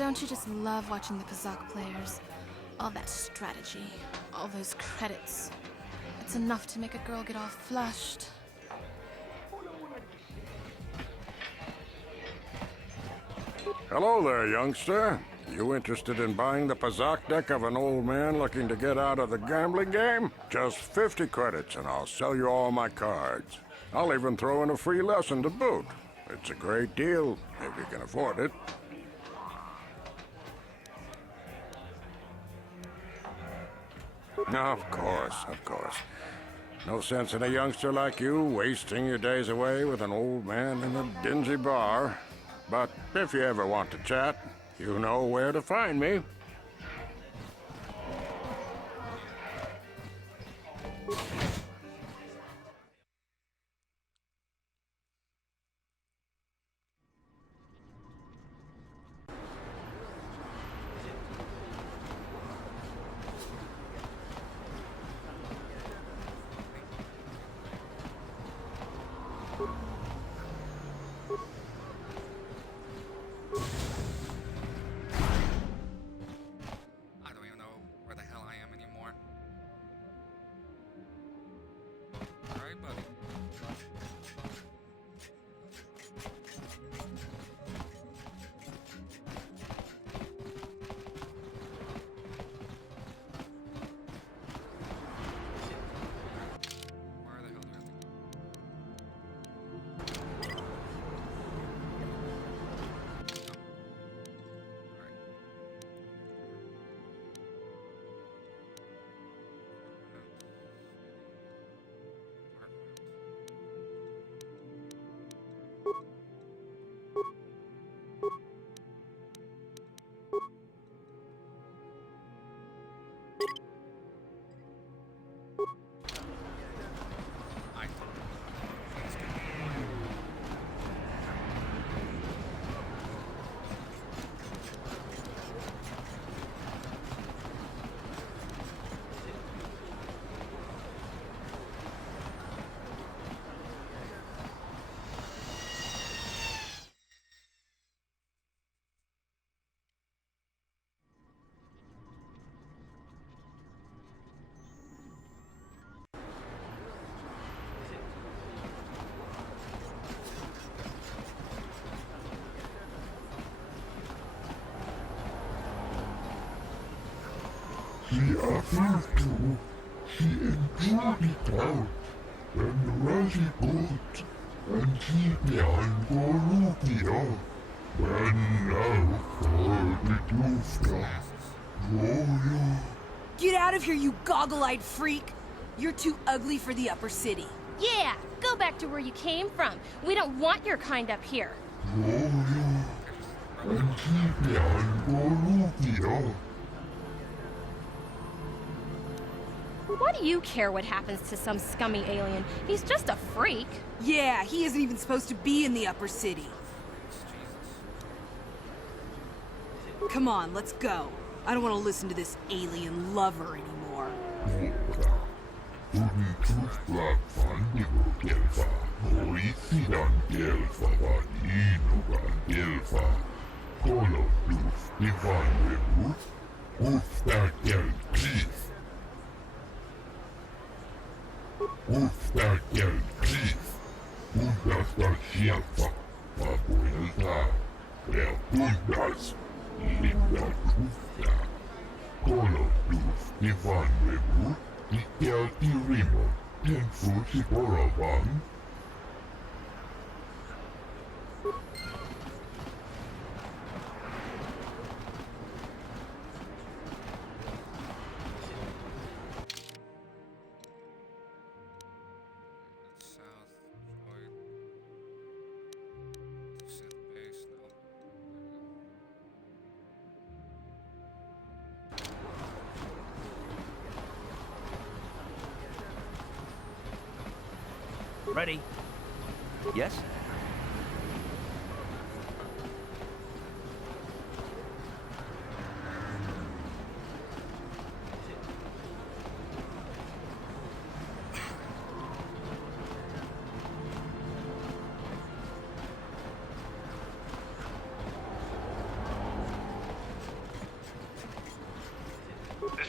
Don't you just love watching the Kazakh players? All that strategy, all those credits. It's enough to make a girl get all flushed. Hello there, youngster. You interested in buying the Pazak deck of an old man looking to get out of the gambling game? Just 50 credits and I'll sell you all my cards. I'll even throw in a free lesson to boot. It's a great deal, if you can afford it. Of course. No sense in a youngster like you wasting your days away with an old man in a dingy bar. But if you ever want to chat, you know where to find me. I don't even know where the hell I am anymore. Alright, buddy. Where the hell do I have to go? Alright. She appeared to. She enjoyed it out. And really good. And she behind Gorubia. And now for the Lufta. Royal. Get out of here, you goggle-eyed freak! You're too ugly for the upper city. Yeah, go back to where you came from. We don't want your kind up here. Royal. And she behind Gorubia. Why do you care what happens to some scummy alien? He's just a freak. Yeah, he isn't even supposed to be in the upper city. Come on, let's go. I don't want to listen to this alien lover anymore. Ready? Yes?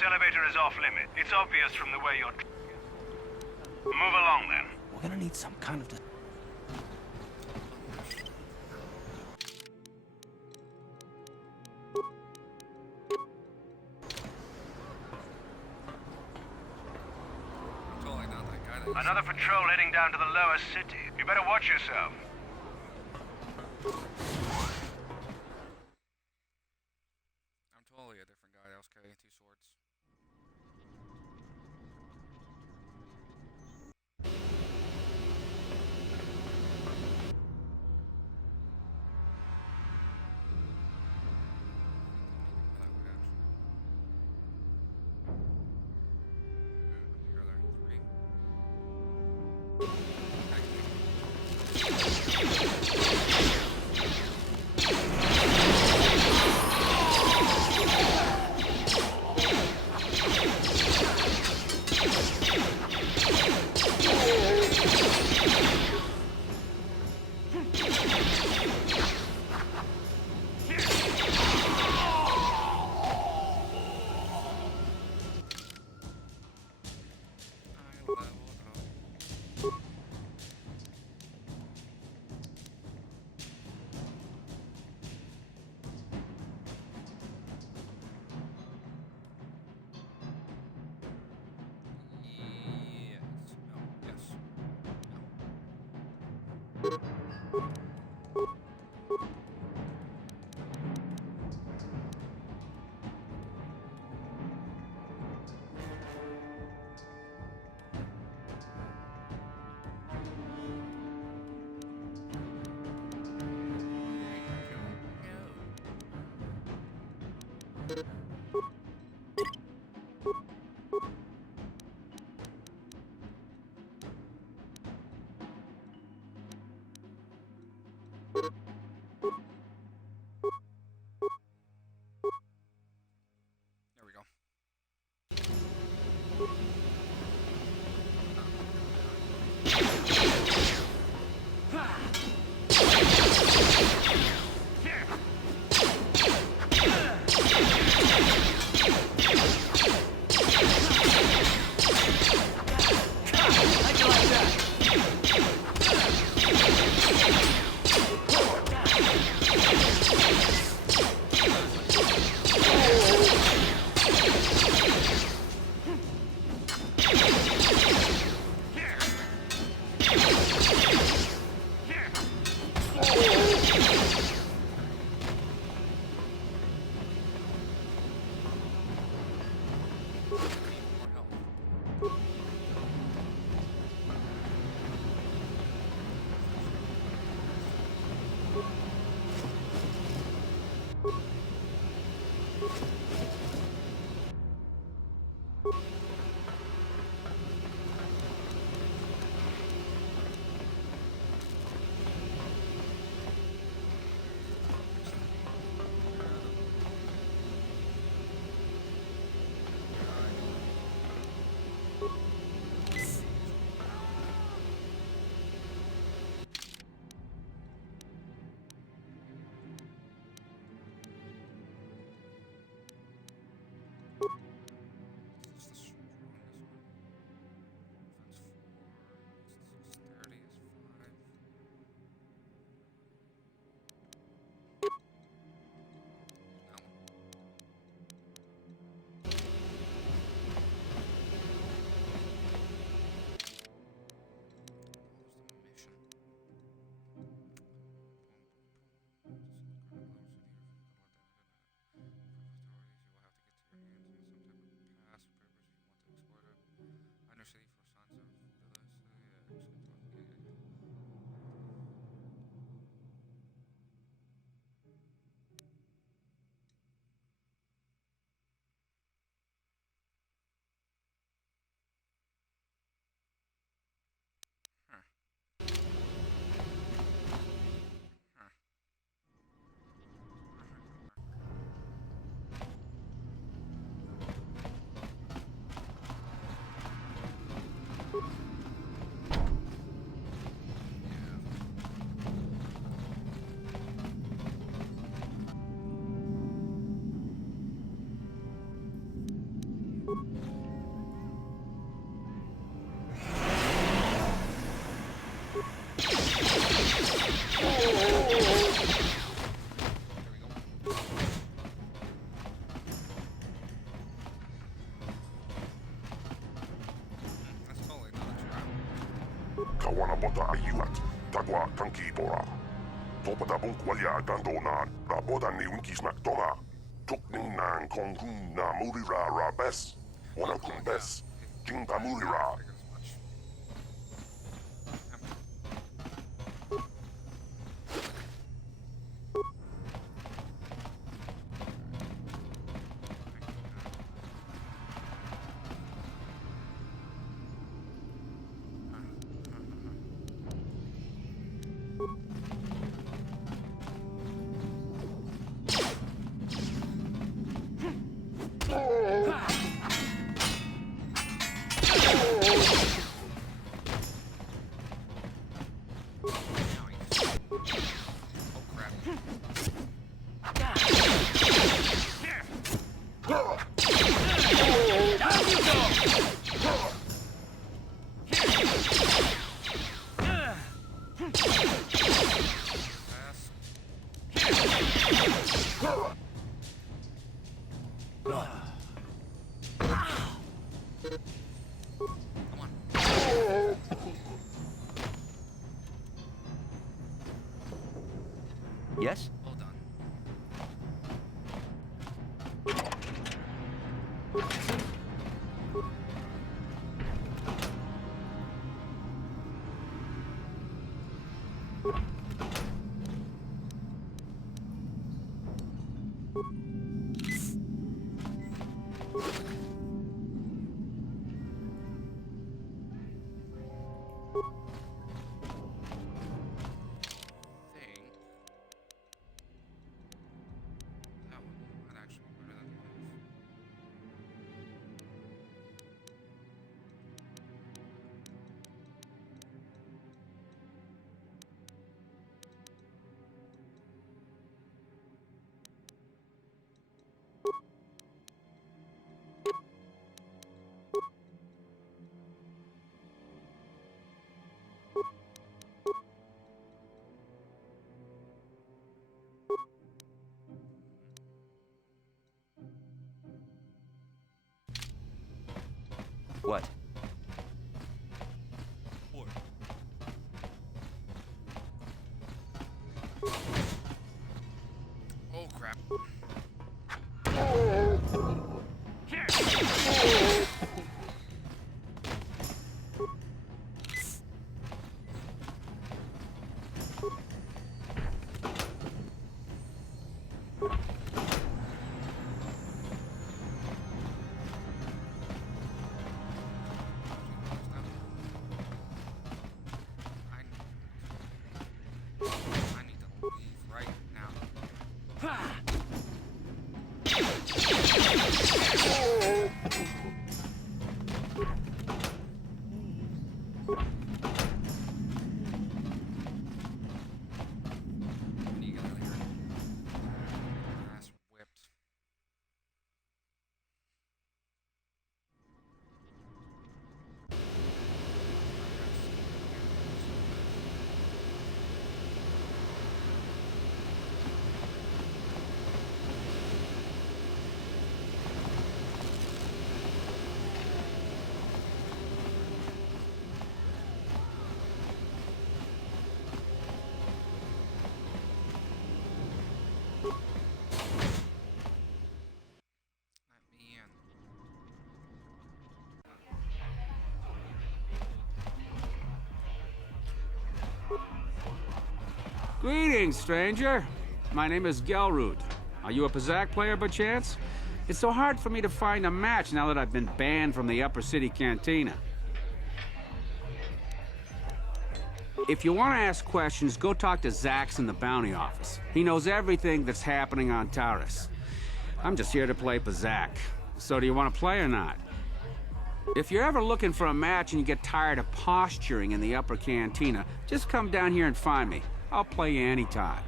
elevator is off limit. It's obvious from the way you're... Move along, then. We're gonna need some kind of... I'm totally not that guy that Another patrol heading down to the lower city. You better watch yourself. I'm totally a different guy that was carrying two swords. There we go. kawana bota ayuat, tagwa kanki bora. Topata bunk walya agando na, raboda ni unkis maktonga. Tukning nang kong kun na murira ra bes. Wana kun bes, king ta murira. Yes? Well done. Thing. That one might actually be better than this. What? Oh crap. I need to leave right now. I need to get out of here. Ass whipped. Let me in. Greetings, stranger. My name is Gelroot. Are you a Pazak player by chance? It's so hard for me to find a match now that I've been banned from the Upper City Cantina. If you want to ask questions, go talk to Zax in the bounty office. He knows everything that's happening on Taurus. I'm just here to play Pazak. So do you want to play or not? If you're ever looking for a match and you get tired of posturing in the Upper Cantina, just come down here and find me. I'll play you anytime.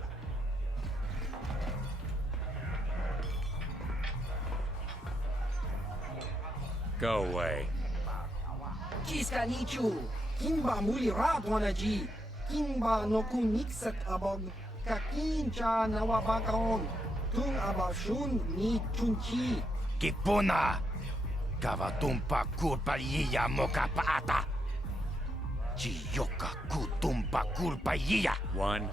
Go away. Kiska nichu, kimba muli radwanaji, kimba no kuniksat abog, kakincha nawabakaon, tung abashun ni chunchi. Kipuna, kavatumpa kurpaliya mokapaata. Chiyoka kutumpa kulpaya. 1.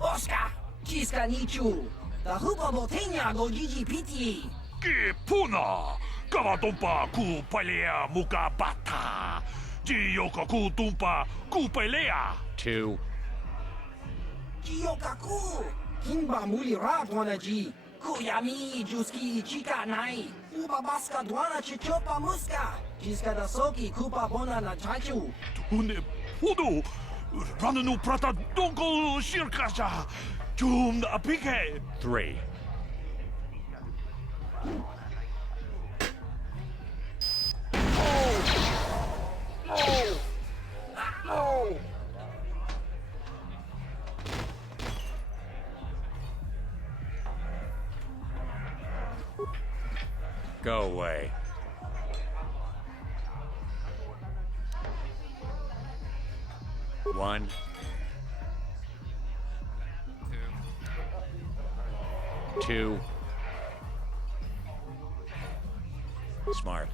Oscar, Kiska Nichu. The Hupa Botenia go Gigi Piti. Ki puna! Kavatumpa ku palea muka bata! Jiyoka ku tumpa ku palea! 2. Kiyokaku. Kimba Muli Rat Wanaji. Kuyami Juski Chika Nai. Uba Baska Dwana Chichopa Muska. Kiska da Soki Kupa Bona na Chachu. Tune pudu! Rananu prata donko shirkasha! Jum na apike! 3. Go away. 1. 2. Smart.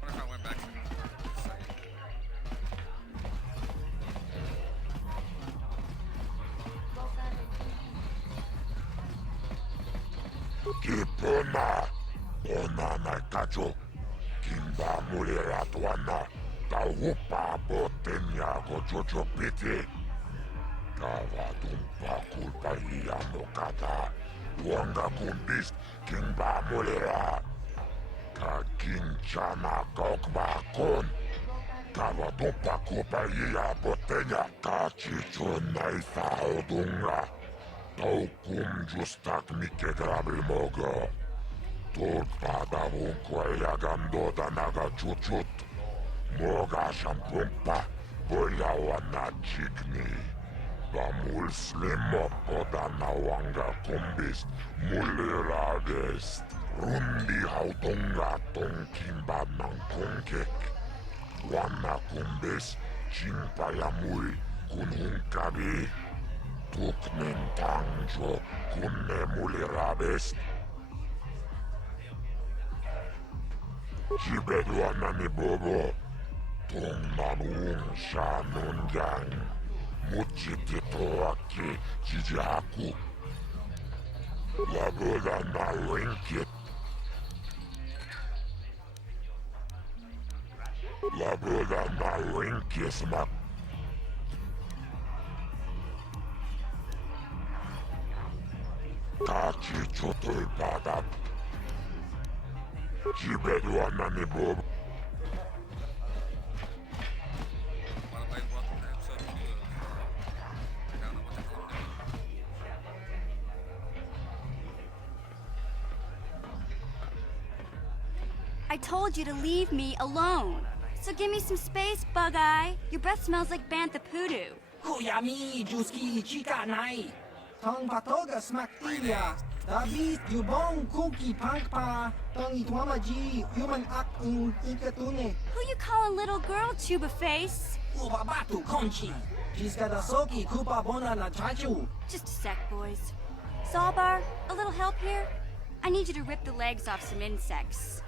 What if I went back to the site? Kipuna. Ona na kacho. Kimba mulira tuana. Taupa botenya go jojo piti. Kava tumpa kulpa iya mokata. Wanga kumbis kimba mulira. Ka kinchana kokba kon. Kava tumpa kulpa iya botenya. Ka chichon na isa odunga. Tau kum justak mike grabil mogo. Tulpa da vunkwa ya gandoda naga chuchut. Moga shampumpa. Boya wana jigni. Bamul slimo poda na wanga kumbis. Muliragest. Rundi hautunga tonkimba nang kunkek. Wana kumbis. Chimpa ya mul. Kunhunkabi. Tuknen tangjo. Kunne mulirabest. Chibedwana ni bobo. Tung nanung sha nunjang. Muchitito aki chijaku. Laboda na winkit. Laboda na winkis mak. Kachi chutul padat. Chibedwana ni bobo. By the way, welcome to episode 2 of, I don't know what the hell I'm doing. I told you to leave me alone. So give me some space, Bug-Eye. Your breath smells like bantha poodoo. Kuyami Juski Chika Nai. Tong Patoga Smaktilia. David Yubong Kuki Pankpa. Tong Itwamaji Human Act in Ikatune. Who you calling little girl, Tuba Face? Ubabatu Conchi. Kiska da Soki Kupa Bona na Chachu. Just a sec, boys. Zalbar, a little help here? I need you to rip the legs off some insects.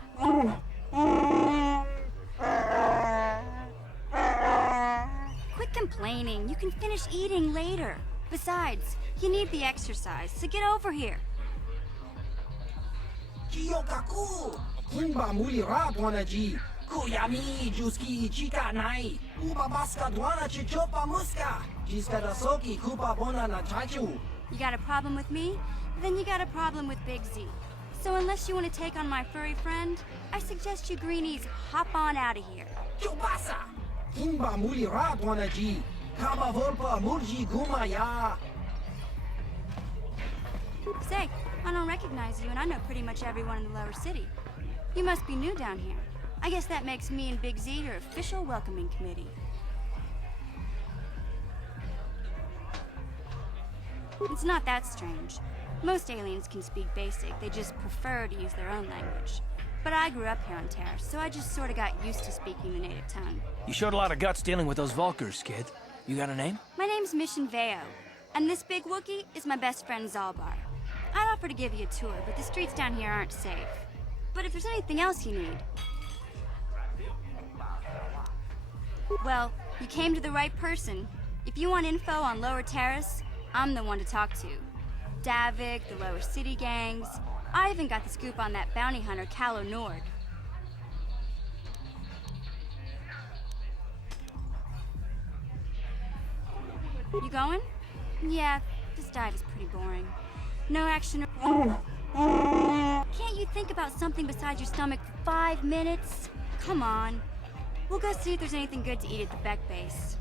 Quit complaining. You can finish eating later. Besides, you need the exercise, so get over here. Kiyokaku. Kimba Muli Rat Wanaji. Kuyami Juski Chika Nai. Ubabaska Dwana Chichopa Muska. Kiska da Soki Kupa Bona na Chachu. You got a problem with me? Then you got a problem with Big Z. So unless you want to take on my furry friend, I suggest you greenies hop on out of here. Chubasa. Kimba Muli Rat Wanaji. Kaba Volpa Murji Gumaya. Say, I don't recognize you, and I know pretty much everyone in the lower city. You must be new down here. I guess that makes me and Big Z your official welcoming committee. It's not that strange. Most aliens can speak basic, they just prefer to use their own language. But I grew up here on Terra, so I just sort of got used to speaking the native tongue. You showed a lot of guts dealing with those Vulkars, kid. You got a name? My name's Mission Veo, and this big Wookiee is my best friend Zalbar. I'd offer to give you a tour, but the streets down here aren't safe. But if there's anything else you need... Well, you came to the right person. If you want info on Lower Terrace, I'm the one to talk to. Davik, the Lower City gangs. I even got the scoop on that bounty hunter, Callow Nord. You going? Yeah, this dive is pretty boring. No action. Can't you think about something besides your stomach for 5 minutes? Come on. We'll go see if there's anything good to eat at the Beck base.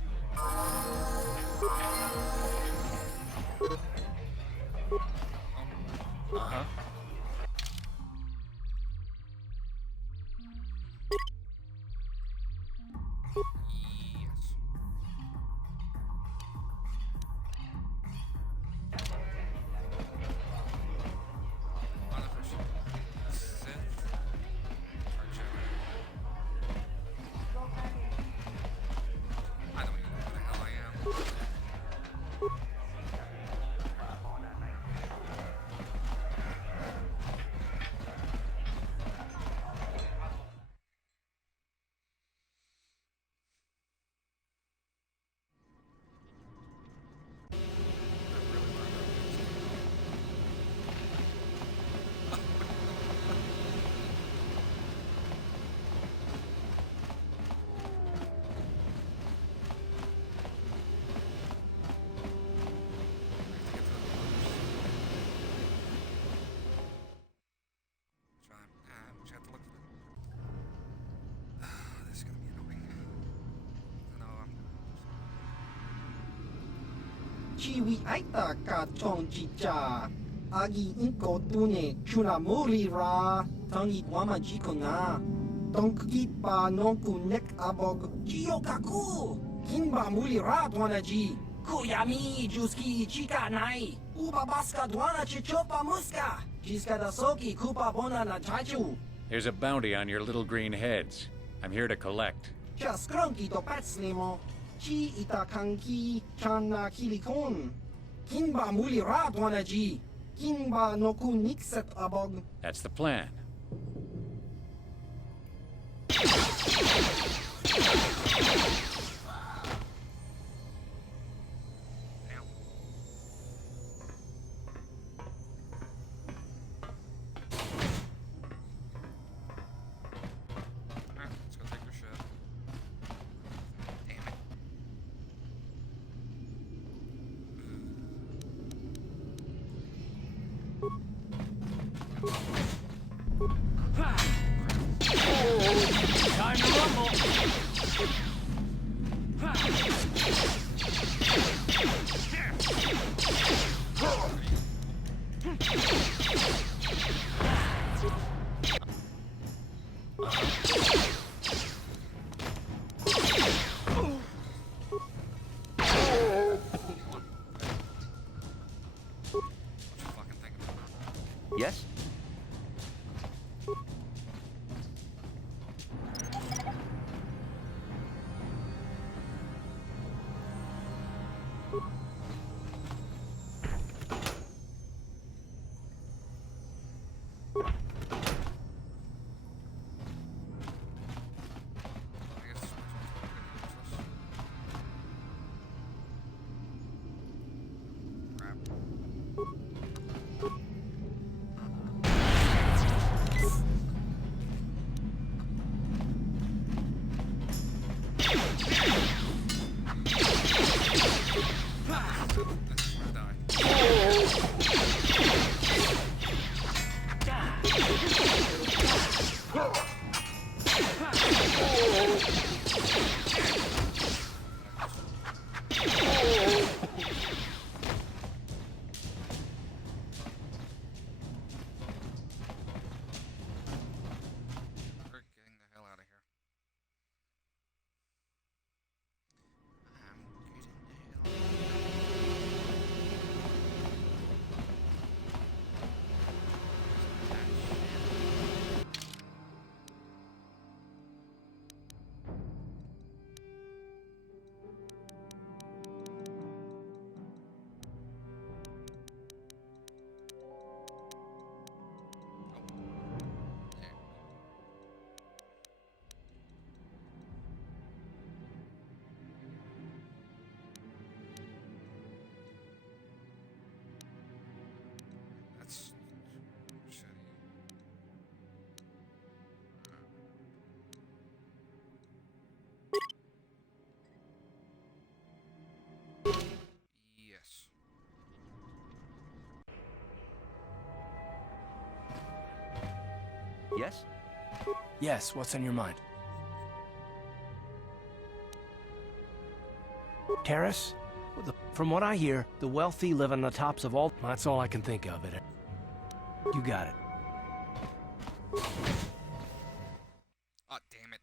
Uh-huh. Chiwi aita ka chong chicha. Agi inko tune chuna muri ra. Tangi wama jiko na. Donki pa nonku nek abog. Jiyo kaku. Kinba muli ra dwana ji. Kuyami juski chika nai. Uba baska dwana chichopa muska. Jiska da soki kupa bona na chachu. There's a bounty on your little green heads. I'm here to collect. Just cronky to patslimo. Chi itakanki chana kilikon. Kinba muli ra dwana ji. Kinba noku nikset abog. That's the plan. Time to rumble! Yes? Yes? Yes, what's on your mind? Terrace? From what I hear, the wealthy live on the tops of all... That's all I can think of. You got it. Oh, damn it.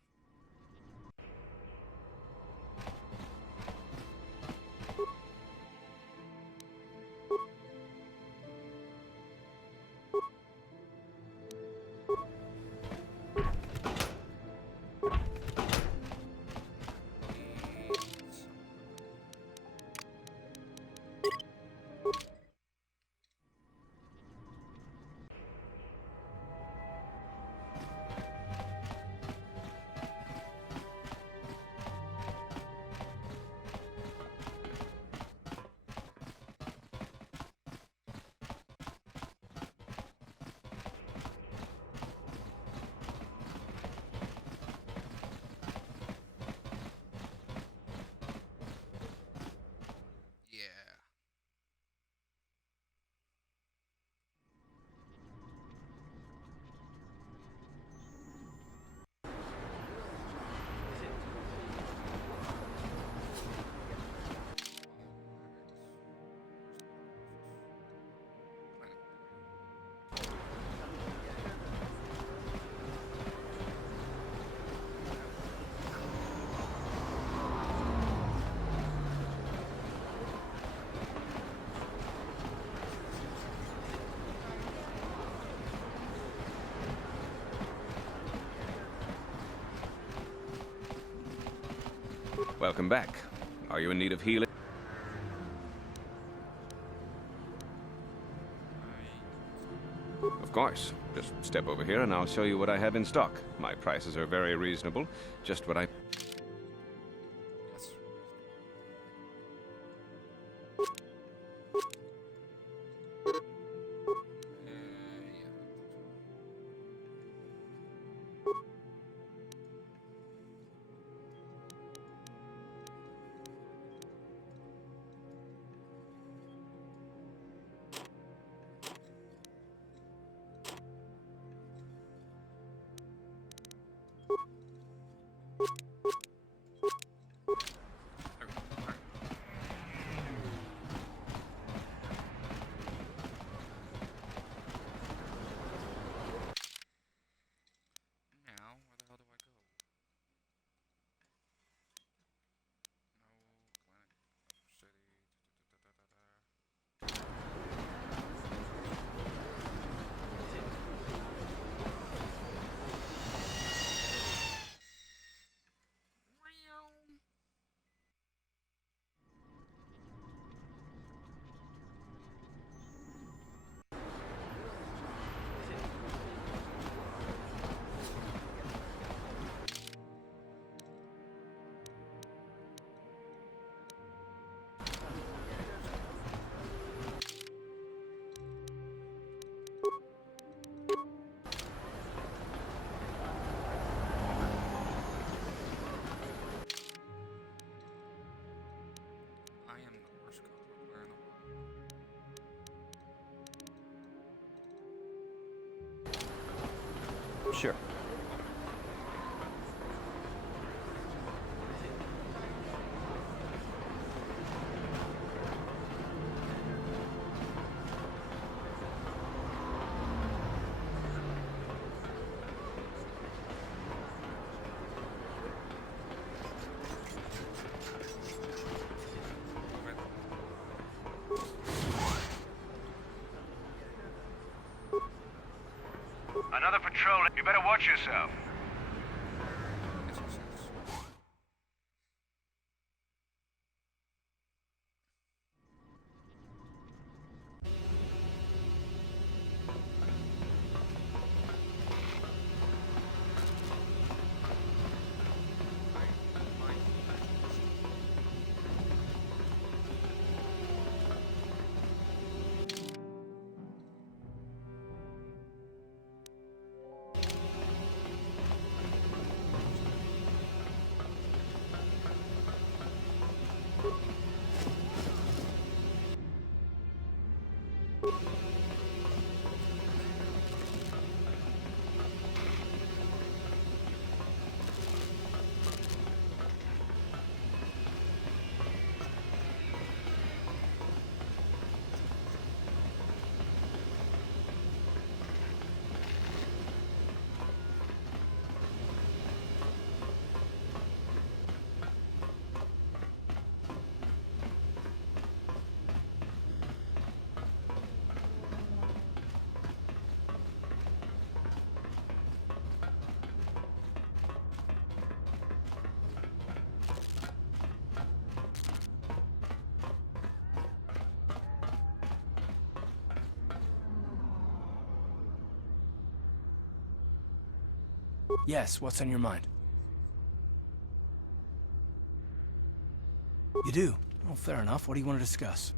Yeah. Welcome back. Are you in need of healing? Of course. Just step over here and I'll show you what I have in stock. My prices are very reasonable. Just what I... Now, where the hell do I go? No, planet, city, I am the worst comic player in the world. Sure. Another patrol. You better watch yourself. Yes, what's on your mind? You do? Oh, fair enough. What do you want to discuss?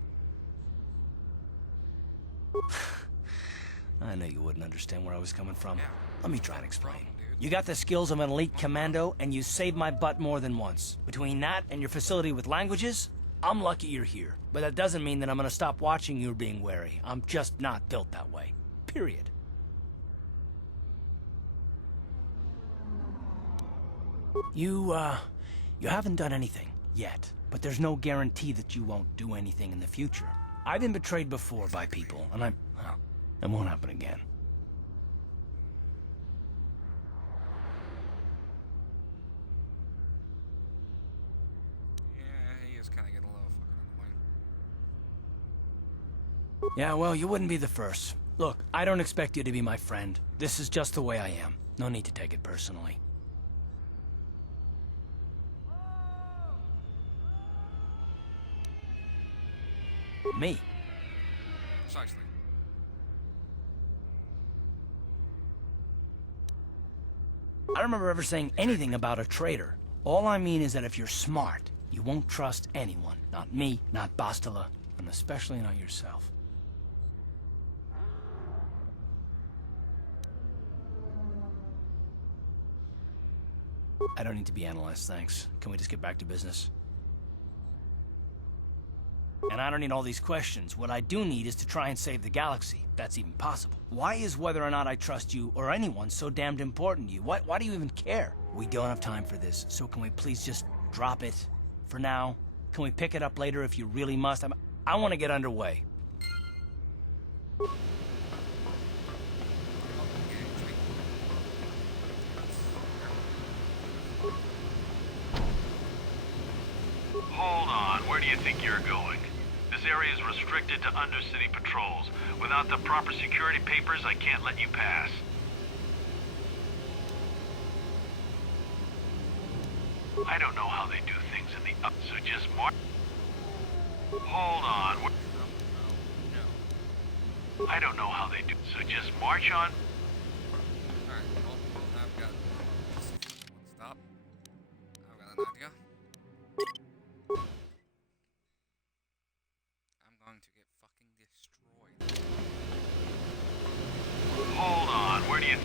I knew you wouldn't understand where I was coming from. Let me try and explain. You got the skills of an elite commando, and you saved my butt more than once. Between that and your facility with languages, I'm lucky you're here. But that doesn't mean that I'm gonna stop watching you or being wary. I'm just not built that way. Period. You haven't done anything yet, but there's no guarantee that you won't do anything in the future. I've been betrayed before by people, and well, it won't happen again. Yeah, he is kind of getting a little fucking annoying. Yeah, well, you wouldn't be the first. Look, I don't expect you to be my friend. This is just the way I am. No need to take it personally. Me? Precisely. I don't remember ever saying anything about a traitor. All I mean is that if you're smart, you won't trust anyone. Not me, not Bastila, and especially not yourself. I don't need to be analyzed, thanks. Can we just get back to business? And I don't need all these questions. What I do need is to try and save the galaxy, if that's even possible. Why is whether or not I trust you or anyone so damned important to you? Why do you even care? We don't have time for this, so can we please just drop it for now? Can we pick it up later if you really must? I want to get underway. Hold on, where do you think you're going? This area is restricted to undercity patrols. Without the proper security papers, I can't let you pass. I don't know how they do things in the up, so just march. Hold on. I don't know how they do, so just march on. Alright, well, I've got... Stop. I've got an idea. I'm going to get fucking destroyed. Hold on, where do you...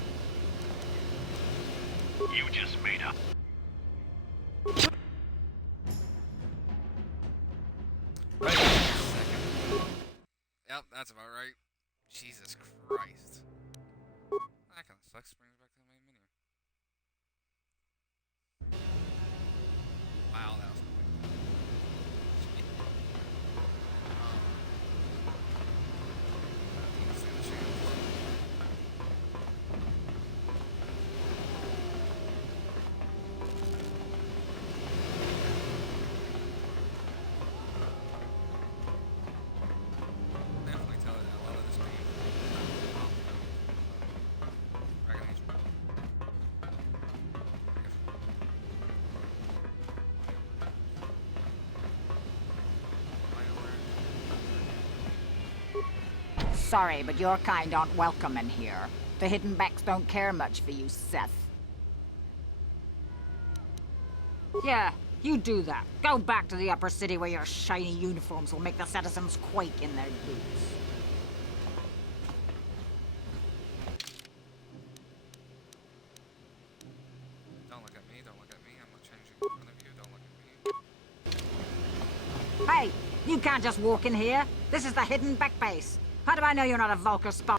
You just made up. Right, second. Yep, that's about right. Jesus Christ. That kind of sucks. Brings back to the main menu. Wow, that was quick. Definitely tell you that a lot of this game. Dragon Age. Sorry, but your kind aren't welcome in here. The Hidden Backs don't care much for you, Seth. Yeah, you do that. Go back to the upper city where your shiny uniforms will make the citizens quake in their boots. Don't look at me, don't look at me. I'm not changing in front of you. Don't look at me. Hey, you can't just walk in here. This is the Hidden Back base. How do I know you're not a Vulcar spy?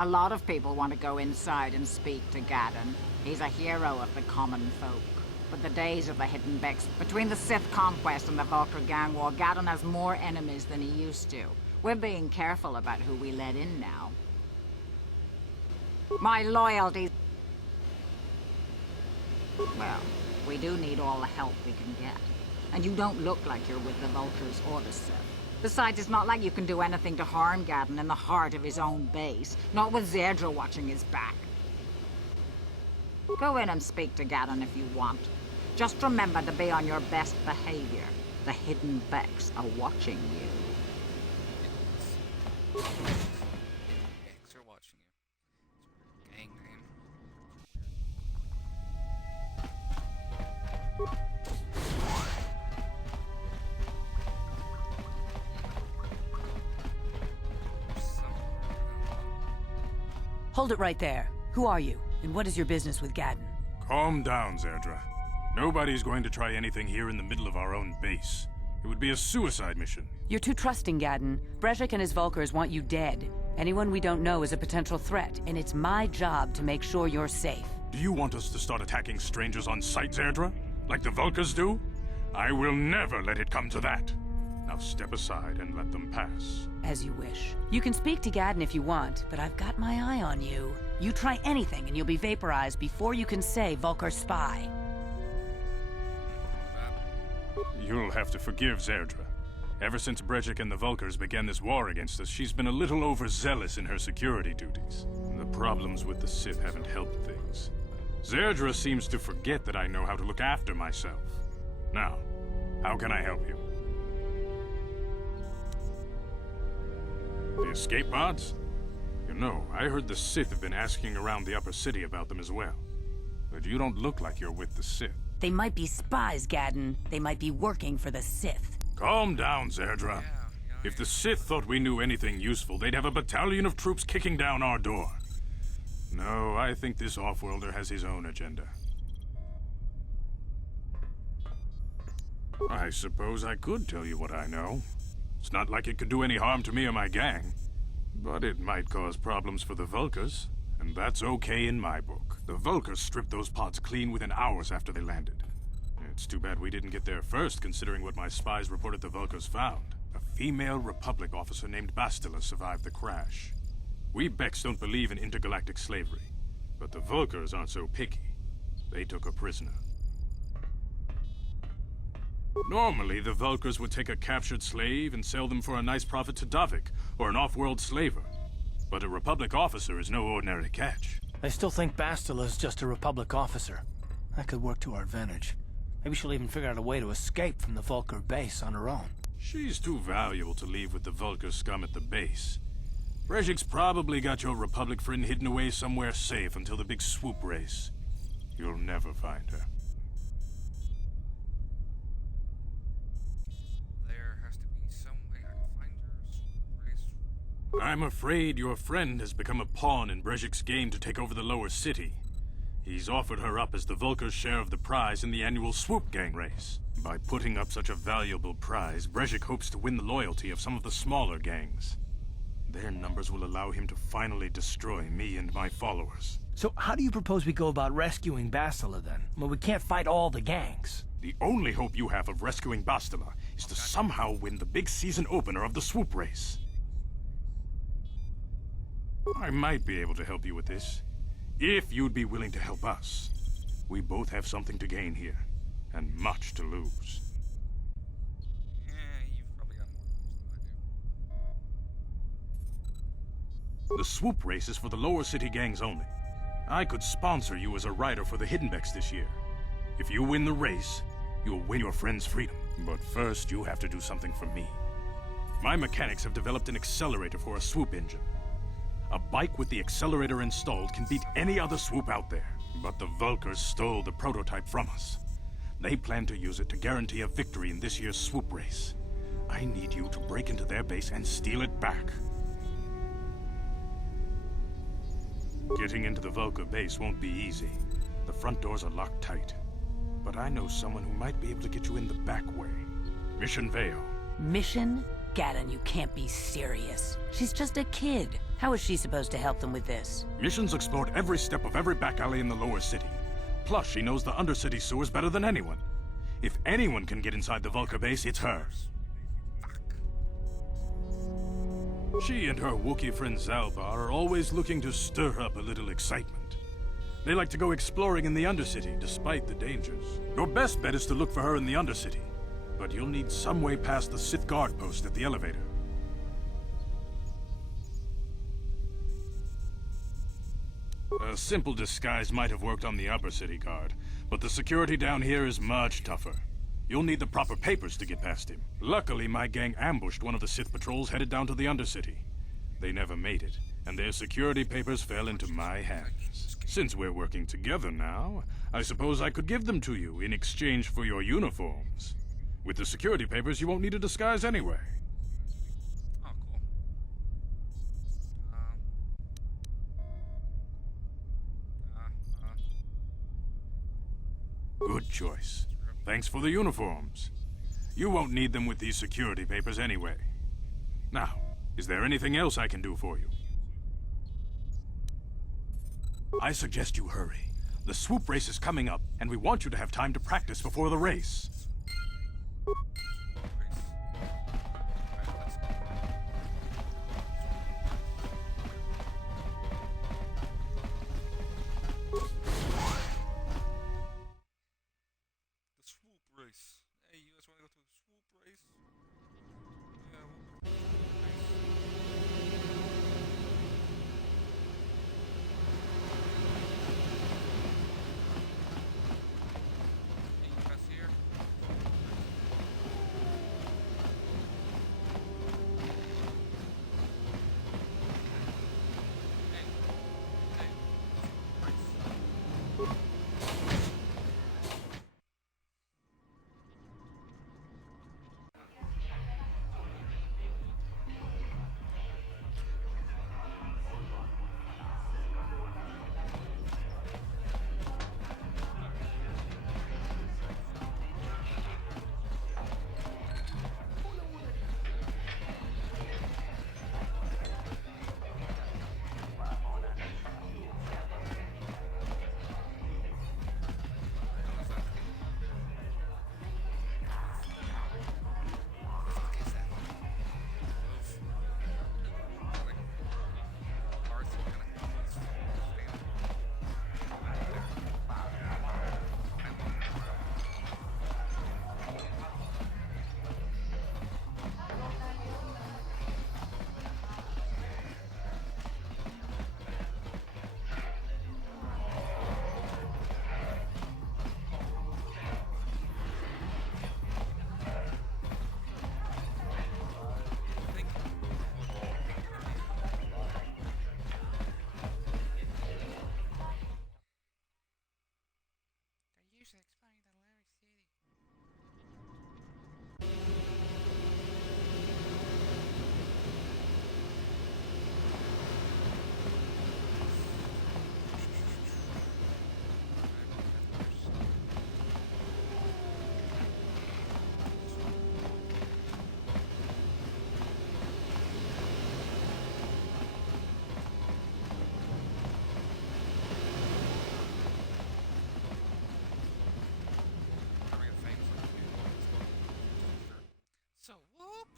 A lot of people want to go inside and speak to Gaddon. He's a hero of the common folk. But the days of the Hidden Backs, between the Sith conquest and the Vulcar gang war, Gaddon has more enemies than he used to. We're being careful about who we let in now. My loyalty... Well, we do need all the help we can get. And you don't look like you're with the Vultures or the Sith. Besides, it's not like you can do anything to harm Gaddon in the heart of his own base. Not with Zedra watching his back. Go in and speak to Gaddon if you want. Just remember to be on your best behavior. The Hidden Backs are watching you. Thanks for watching you. Hold it right there. Who are you, and what is your business with Gadden? Calm down, Zerdra. Nobody's going to try anything here in the middle of our own base. It would be a suicide mission. You're too trusting, Gadden. Brezhik and his Vulkars want you dead. Anyone we don't know is a potential threat, and it's my job to make sure you're safe. Do you want us to start attacking strangers on sight, Zerdra? Like the Vulkars do? I will never let it come to that. Now step aside and let them pass. As you wish. You can speak to Gadden if you want, but I've got my eye on you. You try anything and you'll be vaporized before you can say Vulkar spy. You'll have to forgive Zerdra. Ever since Brezhik and the Vulkars began this war against us, she's been a little overzealous in her security duties. The problems with the Sith haven't helped things. Zerdra seems to forget that I know how to look after myself. Now, how can I help you? The escape pods? You know, I heard the Sith have been asking around the upper city about them as well. But you don't look like you're with the Sith. They might be spies, Gadden. They might be working for the Sith. Calm down, Zerdra. If the Sith thought we knew anything useful, they'd have a battalion of troops kicking down our door. No, I think this off-worlder has his own agenda. I suppose I could tell you what I know. It's not like it could do any harm to me or my gang. But it might cause problems for the Vulkars, and that's okay in my book. The Vulkars stripped those pods clean within hours after they landed. It's too bad we didn't get there first, considering what my spies reported the Vulkars found. A female Republic officer named Bastila survived the crash. We Beks don't believe in intergalactic slavery, but the Vulkars aren't so picky. They took her prisoner. Normally, the Vulkars would take a captured slave and sell them for a nice profit to Davik, or an off-world slaver. But a Republic officer is no ordinary catch. I still think Bastila is just a Republic officer. That could work to our advantage. Maybe she'll even figure out a way to escape from the Vulkar base on her own. She's too valuable to leave with the Vulkar scum at the base. Brezhik's probably got your Republic friend hidden away somewhere safe until the big swoop race. You'll never find her. There has to be some way I can find her. I'm afraid your friend has become a pawn in Brezhik's game to take over the lower city. He's offered her up as the Vulkar's share of the prize in the annual swoop gang race. By putting up such a valuable prize, Brezhik hopes to win the loyalty of some of the smaller gangs. Their numbers will allow him to finally destroy me and my followers. So how do you propose we go about rescuing Bastila then? Well, we can't fight all the gangs. The only hope you have of rescuing Bastila is to somehow win the big season opener of the swoop race. I might be able to help you with this, if you'd be willing to help us. We both have something to gain here, and much to lose. The swoop race is for the lower city gangs only. I could sponsor you as a rider for the Hidden Becks this year. If you win the race, you'll win your friend's freedom. But first, you have to do something for me. My mechanics have developed an accelerator for a swoop engine. A bike with the accelerator installed can beat any other swoop out there. But the Vulkars stole the prototype from us. They plan to use it to guarantee a victory in this year's swoop race. I need you to break into their base and steal it back. Getting into the Vulkar base won't be easy. The front doors are locked tight. But I know someone who might be able to get you in the back way. Mission Vale. Mission? Gadden, you can't be serious. She's just a kid. How is she supposed to help them with this? Mission's explored every step of every back alley in the lower city. Plus, she knows the undercity sewers better than anyone. If anyone can get inside the Vulkar base, it's her. She and her Wookiee friend Zalbar are always looking to stir up a little excitement. They like to go exploring in the Undercity, despite the dangers. Your best bet is to look for her in the Undercity, but you'll need some way past the Sith guard post at the elevator. A simple disguise might have worked on the Upper City guard, but the security down here is much tougher. You'll need the proper papers to get past him. Luckily, my gang ambushed one of the Sith patrols headed down to the Undercity. They never made it, and their security papers fell into my hands. Since we're working together now, I suppose I could give them to you in exchange for your uniforms. With the security papers, you won't need a disguise anyway. Oh, cool. choice. Thanks for the uniforms. You won't need them with these security papers anyway. Now, is there anything else I can do for you? I suggest you hurry. The swoop race is coming up, and we want you to have time to practice before the race. The swoop race. Hey, you guys want to go to the swoop race? Yeah, we'll go to the swoop race. Hey, you guys here? So whoop.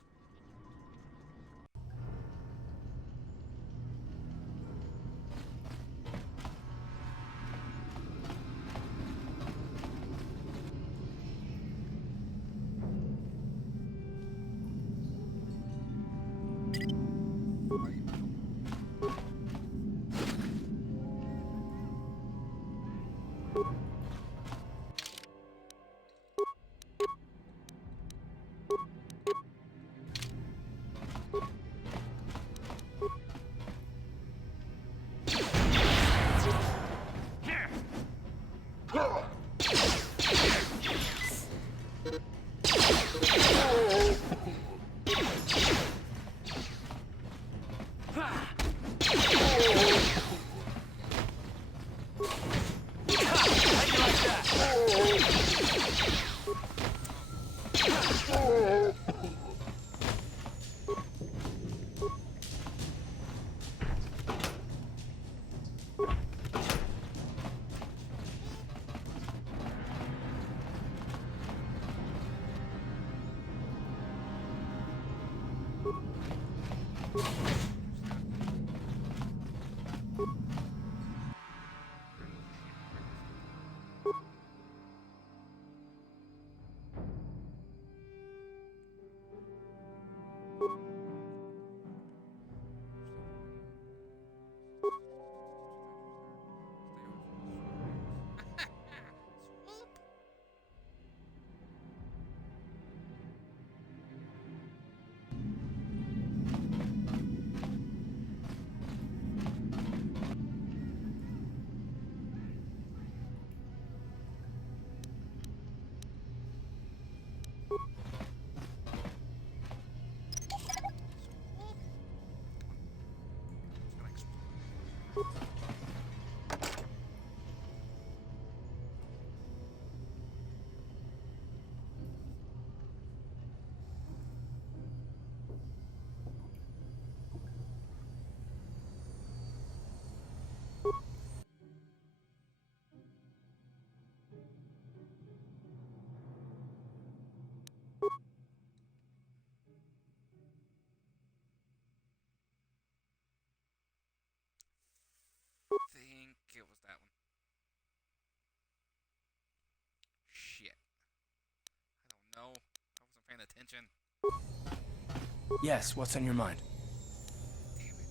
question. Yes, what's on your mind?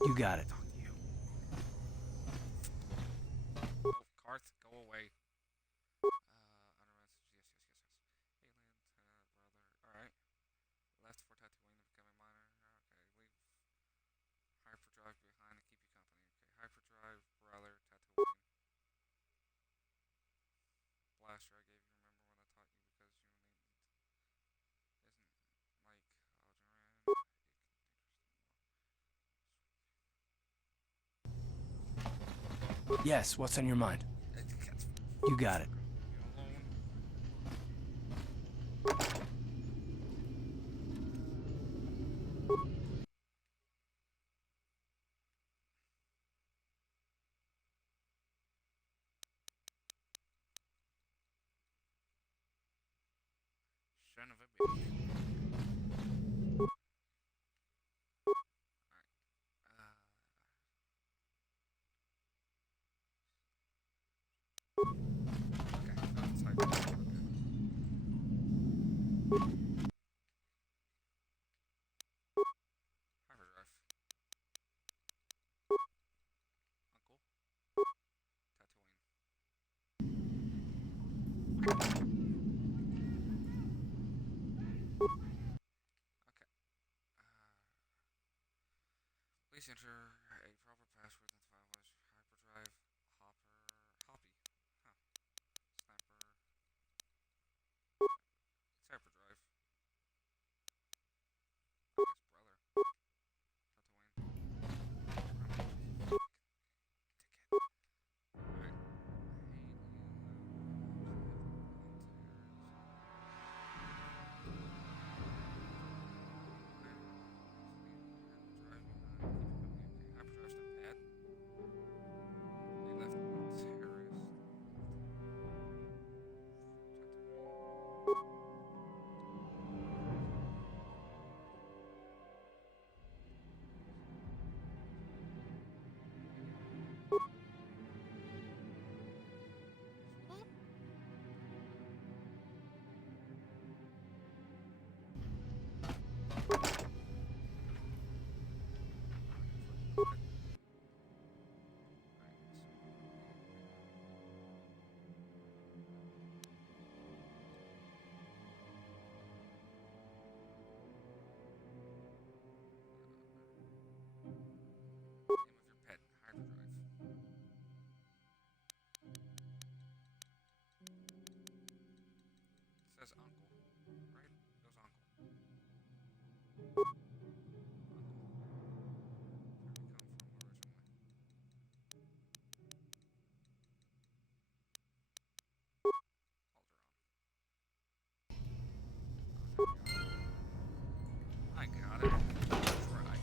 You got it. Oh, Karth, go away. Alright. Left for Tatooine to become a miner. Okay, leave hyperdrive behind to keep you company. Okay, hyperdrive, brother, Tatooine. Blaster I gave you, remember when I taught you because you need isn't like Alderaan. Yes, what's on your mind? You got it. Son of a bitch. Hyperdrive. Uncle. Tatooine. Okay. Please enter a proper password in the file was hyperdrive hoppy. Huh. Sniper. It's hyperdrive. I guess brother. Tatooine. Says uncle, right? It was uncle. Uncle. Where we come from originally. Alderaan. I got it. That's right.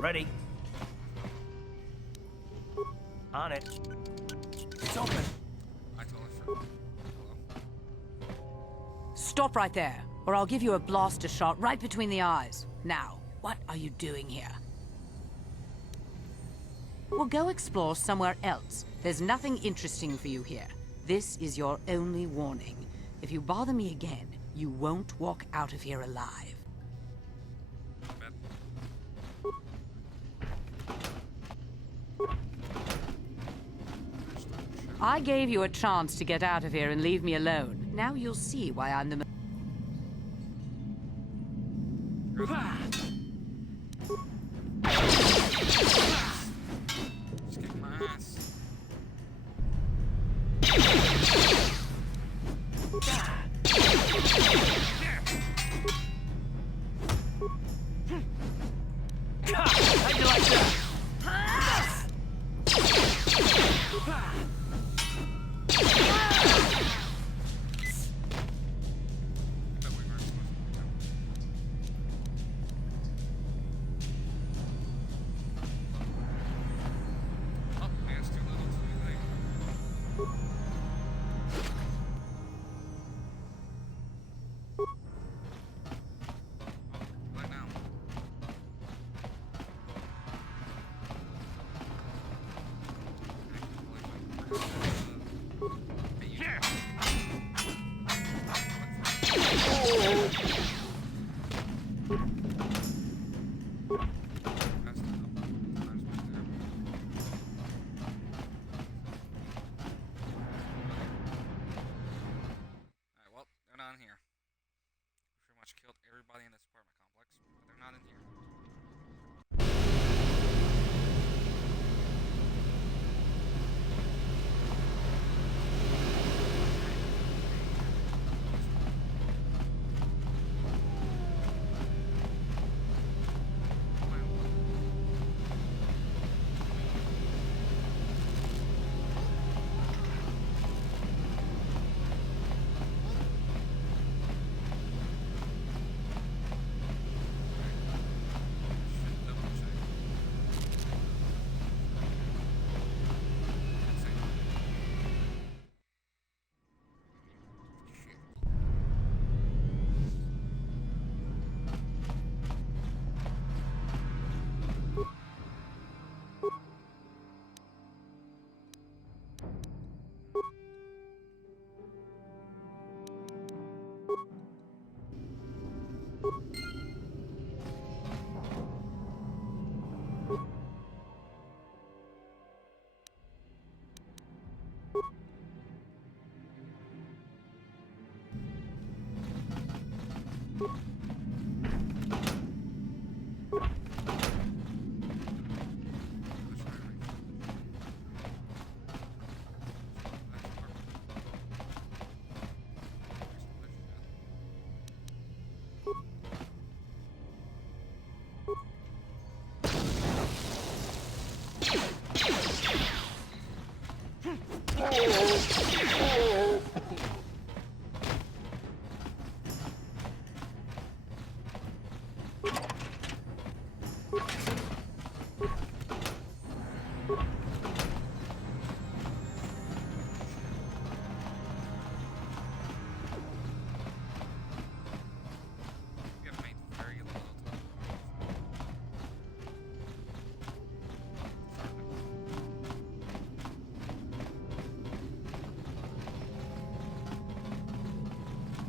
Ready. On it. It's open. I totally forgot. Stop right there, or I'll give you a blaster shot right between the eyes. Now, what are you doing here? Well, go explore somewhere else. There's nothing interesting for you here. This is your only warning. If you bother me again, you won't walk out of here alive. I gave you a chance to get out of here and leave me alone. Now you'll see why I'm the... Just kick my ass. How'd you like that? Everybody in this apartment complex, but they're not in here.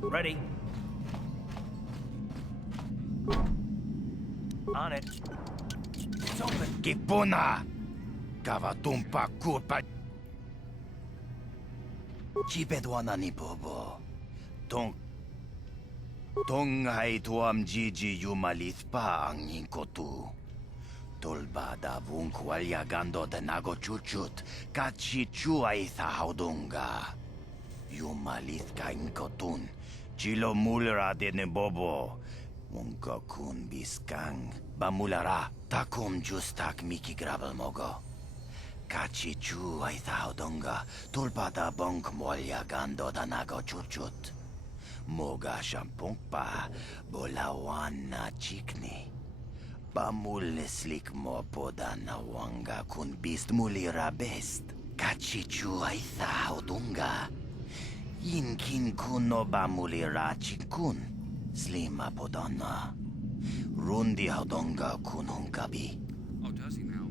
Ready. On it. It's open. Kipuna! Kavatumpa kurpa... Chipedwana ni bobo. Tonghai tuam jiji yumalithpa ang inkotu. Tolbada vunkwalya gando de nago chuchut. Kachichu aitha haudunga. Yumalithka inkotun. Chilo mulra de nebobo. Munkokun biskang. Bamulara. Takum justak miki grabel mogo. Kachichu aitha haudunga. Tulpada bonk molya gando da nago chuchut. Moga shampungpa. Bolawana chikni. Bamul slik mo poda na wanga kun bist mulira best. Kachichu aitha haudunga. Yinkin kuno bamulira chikun. Slima podana. Rundi haudonga kununkabi. Oh, does he now?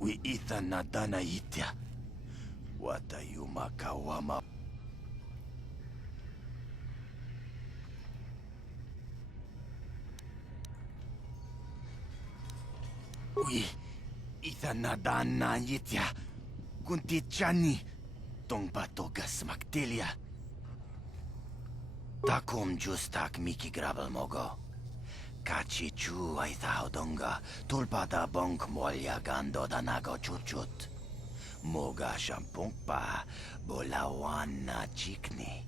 We itha nadana itya. Watayuma Kawama. Ui, itanadana yitya, kuntichani, tongpatoga smaktilia. Takum justak miki grabel mogo. Kachi chu aithaudonga, tulpada bonk molya gando danago chuchut. Moga shampunkpa, bolawana chikni.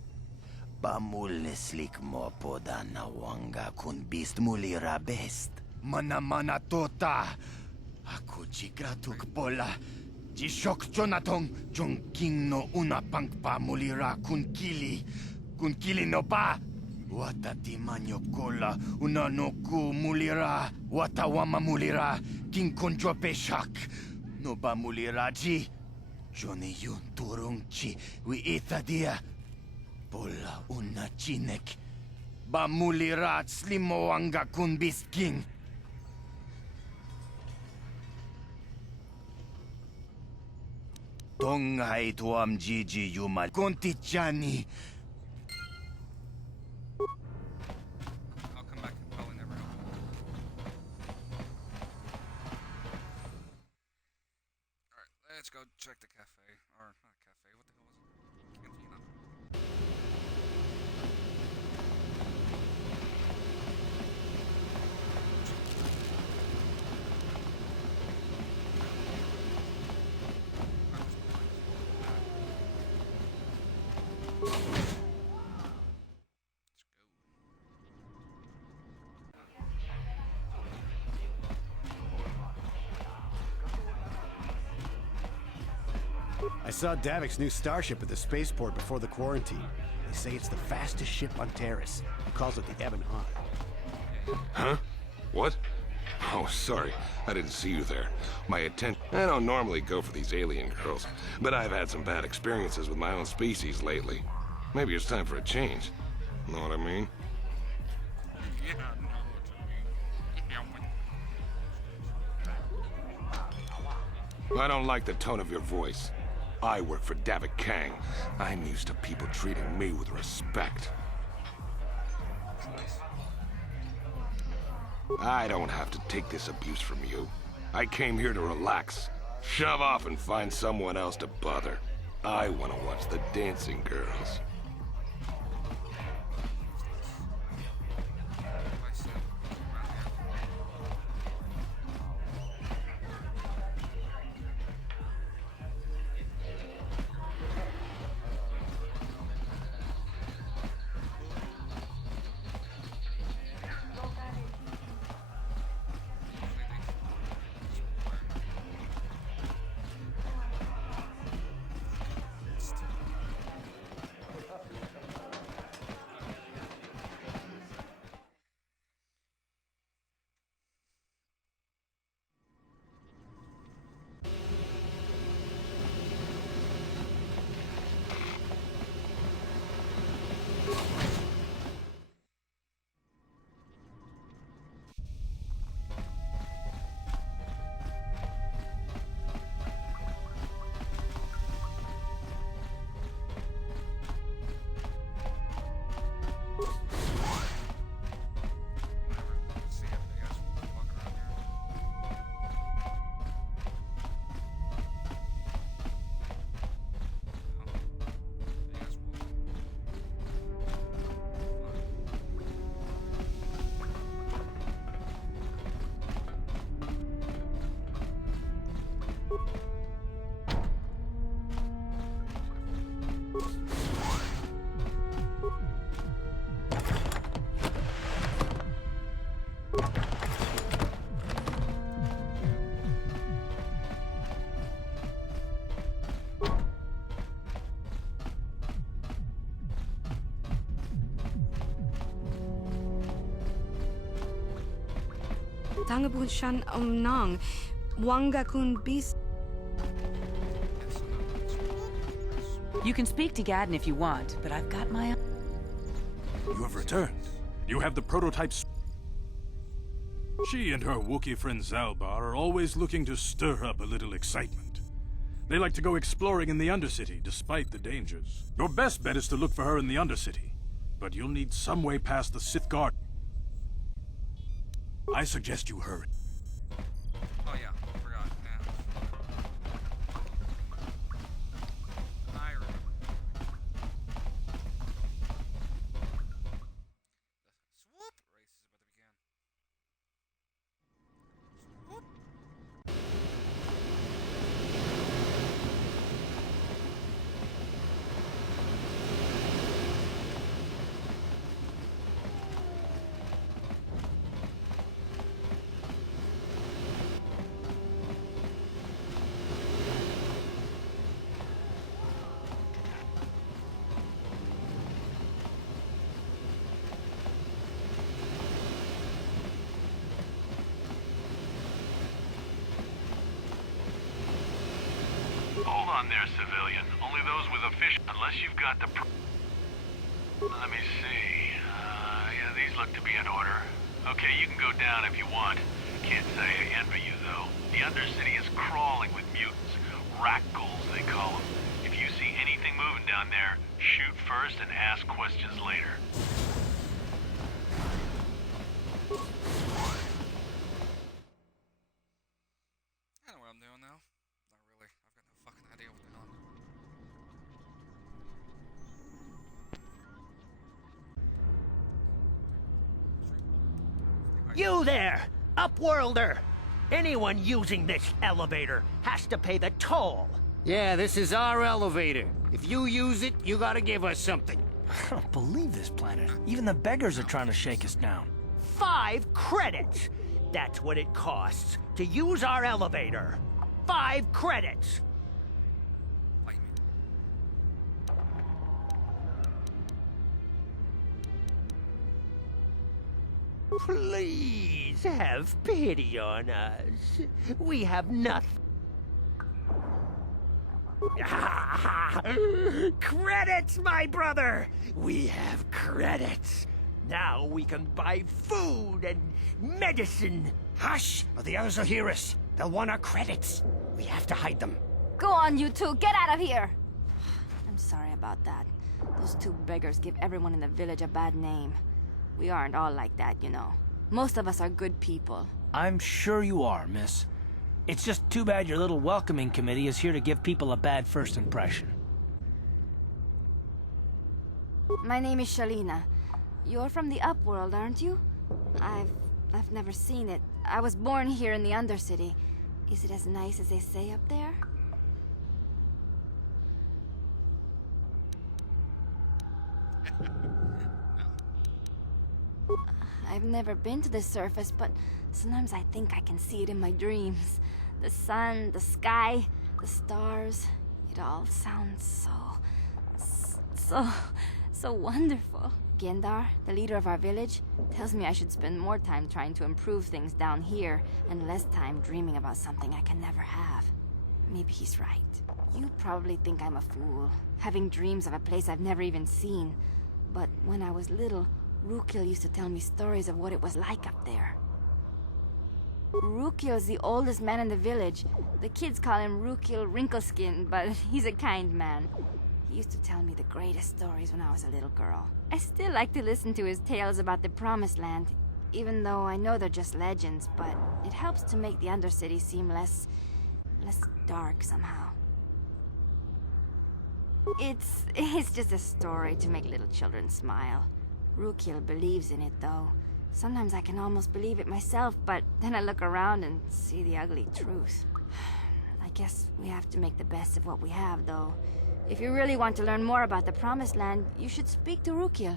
Bamul slik mo podana wanga kun bist mulira best. Mana tota. Aku jigratuk bola. Jishok Jonathan, Jongking no una pankpa mulira kun kili. Kun kili no pa. Watati manyo kola, una no ku mulira. Watawama mulira, king konjo peshak. No ba mulira ji. Johnny yun turungchi, wi itadia. Bola una chinek. Ba mulira slimo anga kun bisking. Tonghai tuam jiji yuma kontichani. I'll come back and probably never help. Alright, let's go check the cafe. Or, not cafe, what the hell was it? Cantina. I saw Davik's new starship at the spaceport before the quarantine. They say it's the fastest ship on Terrace. He calls it the Ebon Hawk. Huh? What? Oh, sorry. I didn't see you there. My attention... I don't normally go for these alien girls, but I've had some bad experiences with my own species lately. Maybe it's time for a change. Know what I mean? Yeah, I know what you mean. I don't like the tone of your voice. I work for Davik Kang. I'm used to people treating me with respect. I don't have to take this abuse from you. I came here to relax. Shove off and find someone else to bother. I want to watch the dancing girls. Tangabun Nang, Wanga Kun Bis. You can speak to Gadden if you want, but I've got my... You have returned. You have the prototypes. She and her Wookiee friend Zalbar are always looking to stir up a little excitement. They like to go exploring in the Undercity, despite the dangers. Your best bet is to look for her in the Undercity. But you'll need some way past the Sith Guard. I suggest you hurry. Oh yeah, forgot. Yeah. I remember. The swoop race is about to begin. Swoop. Hold on there, civilian. Only those with official... Unless you've got the... Let me see. Yeah, these look to be in order. Okay, you can go down if you want. Can't say I envy you, though. The Undercity is crawling with mutants. Rackgulls, they call them. If you see anything moving down there, shoot first and ask questions later. I know what I'm doing now. Not really. I've got no fucking idea what the hell I'm doing. You there, Upworlder! Anyone using this elevator has to pay the toll. Yeah, this is our elevator. If you use it, you gotta give us something. I don't believe this planet. Even the beggars are trying to shake us down. 5 credits! That's what it costs to use our elevator. 5 credits! Please have pity on us. We have nothing. Credits, my brother! We have credits. Now we can buy food and medicine. Hush, or the others will hear us. They'll want our credits. We have to hide them. Go on, you two. Get out of here. I'm sorry about that. Those 2 beggars give everyone in the village a bad name. We aren't all like that, you know. Most of us are good people. I'm sure you are, miss. It's just too bad your little welcoming committee is here to give people a bad first impression. My name is Shalina. You're from the Upworld, aren't you? I've never seen it. I was born here in the Undercity. Is it as nice as they say up there? I've never been to the surface, but sometimes I think I can see it in my dreams. The sun, the sky, the stars. It all sounds so wonderful. Gendar, the leader of our village, tells me I should spend more time trying to improve things down here and less time dreaming about something I can never have. Maybe he's right. You probably think I'm a fool, having dreams of a place I've never even seen. But when I was little, Rukil used to tell me stories of what it was like up there. Rukil is the oldest man in the village. The kids call him Rukil Wrinkleskin, but he's a kind man. He used to tell me the greatest stories when I was a little girl. I still like to listen to his tales about the Promised Land, even though I know they're just legends, but it helps to make the Undercity seem less dark somehow. It's just a story to make little children smile. Rukil believes in it, though. Sometimes I can almost believe it myself, but then I look around and see the ugly truth. I guess we have to make the best of what we have, though. If you really want to learn more about the Promised Land, you should speak to Rukil.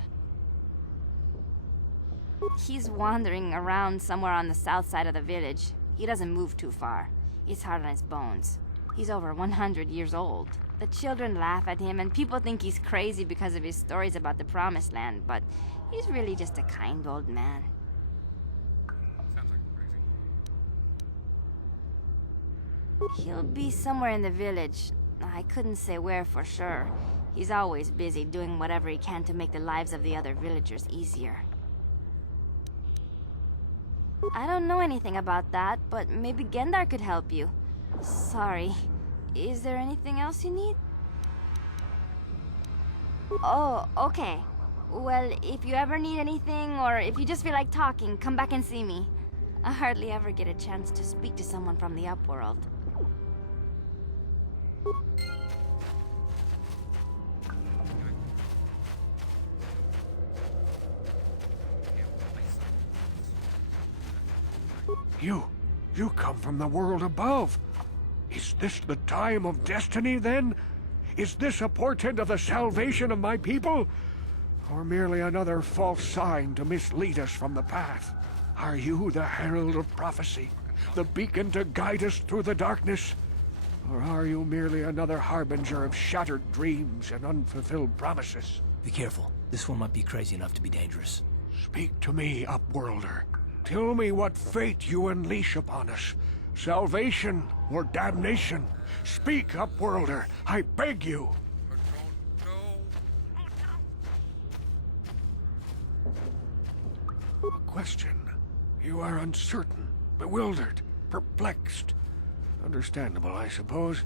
He's wandering around somewhere on the south side of the village. He doesn't move too far. It's hard on his bones. He's over 100 years old. The children laugh at him, and people think he's crazy because of his stories about the Promised Land, but he's really just a kind old man. Sounds like crazy. He'll be somewhere in the village. I couldn't say where for sure. He's always busy doing whatever he can to make the lives of the other villagers easier. I don't know anything about that, but maybe Gendar could help you. Sorry. Is there anything else you need? Oh, okay. Well, if you ever need anything, or if you just feel like talking, come back and see me. I hardly ever get a chance to speak to someone from the upworld. You come from the world above. Is this the time of destiny, then? Is this a portent of the salvation of my people? Or merely another false sign to mislead us from the path? Are you the herald of prophecy, the beacon to guide us through the darkness? Or are you merely another harbinger of shattered dreams and unfulfilled promises? Be careful. This one might be crazy enough to be dangerous. Speak to me, Upworlder. Tell me what fate you unleash upon us. Salvation or damnation? Speak, Upworlder. I beg you. A question. You are uncertain, bewildered, perplexed. Understandable, I suppose.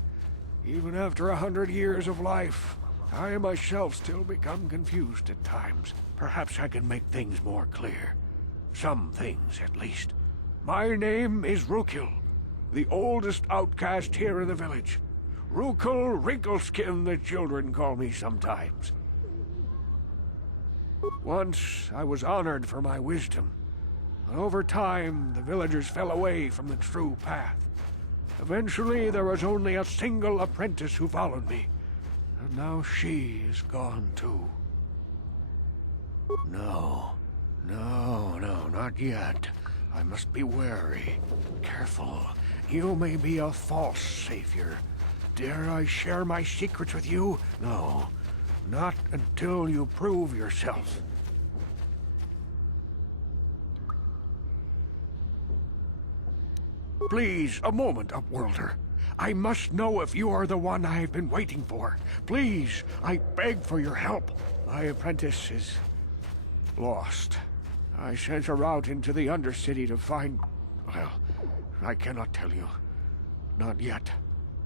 Even after 100 years of life, I myself still become confused at times. Perhaps I can make things more clear. Some things, at least. My name is Rukil, the oldest outcast here in the village. Rukil Wrinkleskin, the children call me sometimes. Once, I was honored for my wisdom. Over time, the villagers fell away from the true path. Eventually, there was only a single apprentice who followed me. And now she is gone too. No, not yet. I must be wary. Careful. You may be a false savior. Dare I share my secrets with you? No, not until you prove yourself. Please, a moment, Upworlder. I must know if you are the one I have been waiting for. Please, I beg for your help. My apprentice is lost. I sent her out into the Undercity to find... well, I cannot tell you. Not yet.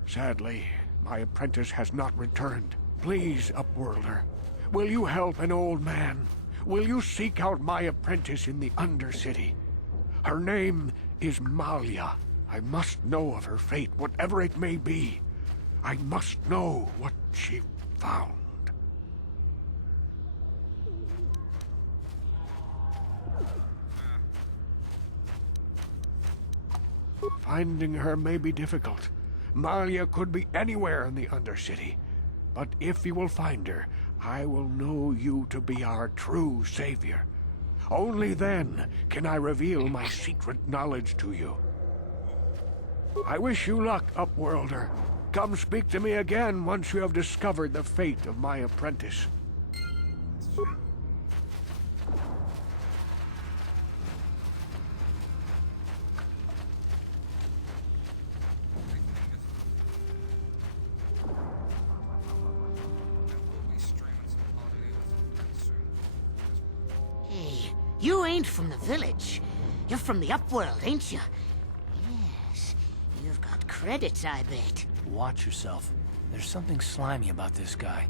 Sadly, my apprentice has not returned. Please, Upworlder, will you help an old man? Will you seek out my apprentice in the Undercity? Her name is Malia. I must know of her fate, whatever it may be. I must know what she found. Finding her may be difficult. Malia could be anywhere in the Undercity. But if you will find her, I will know you to be our true savior. Only then can I reveal my secret knowledge to you. I wish you luck, Upworlder. Come speak to me again once you have discovered the fate of my apprentice. Hey, you ain't from the village. You're from the Upworld, ain't you? Yes, you've got credits, I bet. Watch yourself. There's something slimy about this guy.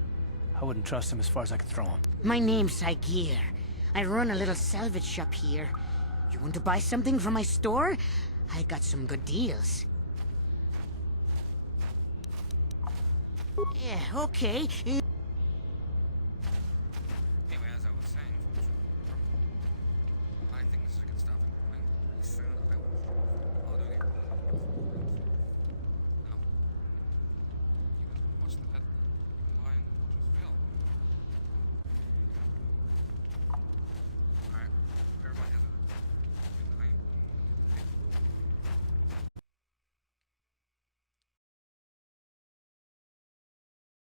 I wouldn't trust him as far as I could throw him. My name's Saigir. I run a little salvage shop here. You want to buy something from my store? I got some good deals. Yeah, okay.